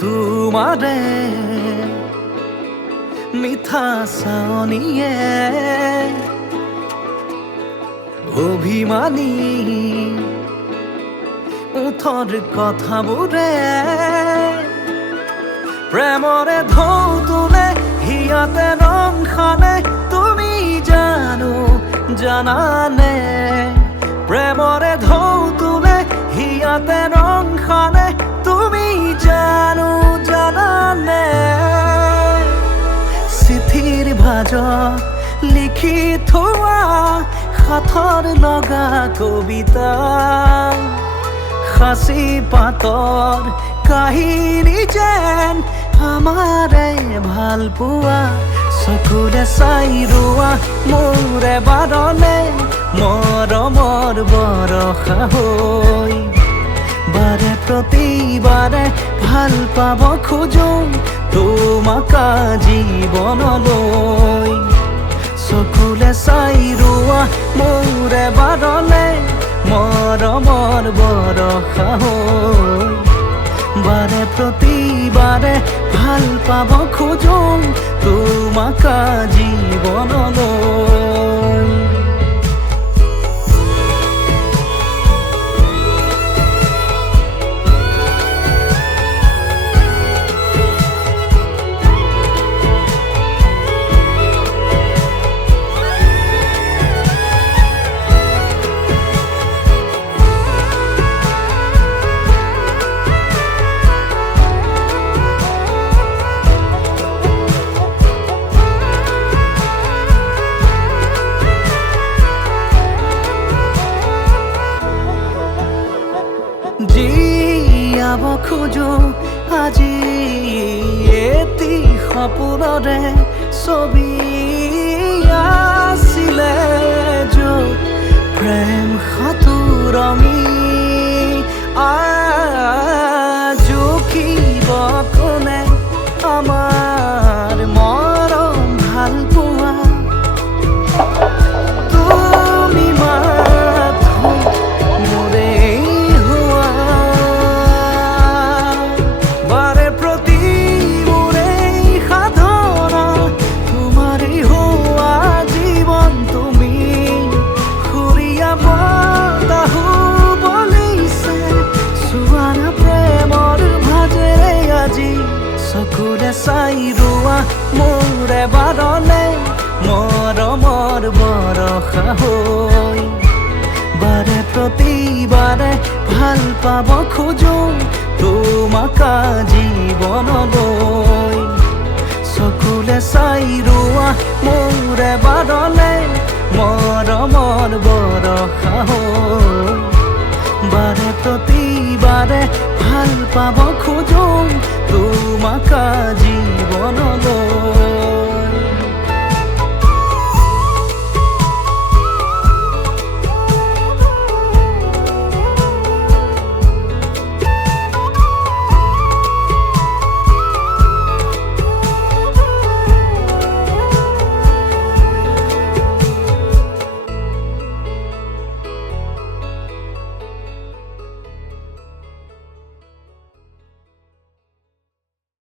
তোমাৰে মিঠা চাৱনিয়ে অভিমানী ওঠৰ কথাবোৰে প্ৰেমৰে ঢৌ তোলে হিয়াতে ৰং সানে তুমি জানো জানানে প্ৰেমৰে ঢৌ তোলে হিয়াতে ৰং সানে তুমি জানো জানানে চিঠিৰ ভাজত লিখি থোৱা সাথৰ লগা কবিতা সাঁচি পাতৰ কাহিনী যেন আমাৰে ভাল পোৱা চকুৰে চাই ৰোৱা মোৰে বাৰলে মৰমৰ বৰষা হৈ বাৰে প্ৰতিবাৰে ভাল পাব খোজো তোমাক জীৱনলৈ চকুলে চাই ৰোৱা মোৰে বাৰলে মৰমৰ বৰষা হৈ বাৰে প্ৰতিবাৰে ভাল পাব খোজো তোমাক জীৱনলৈ জীয়াব খোজো আজি এটি সপোনৰে ছবি আছিলে য'ত প্ৰেম সাঁতুৰমি জুখিব কোনে আমাৰ মৰম ভাল পোৱা তুমি মাথো মোৰে চকুৰে চাই ৰোৱা মোৰে বাৰলে মৰমৰ বৰষা হৈ বাৰে প্ৰতিবাৰে ভাল পাব খোজো তোমাক জীৱনলৈ চকুৰে চাই ৰোৱা মোৰে বাৰলে মৰমৰ বৰষা হৈ বাৰে প্ৰতিবাৰে ভাল পাব খোজো তোমাক জীৱনলৈ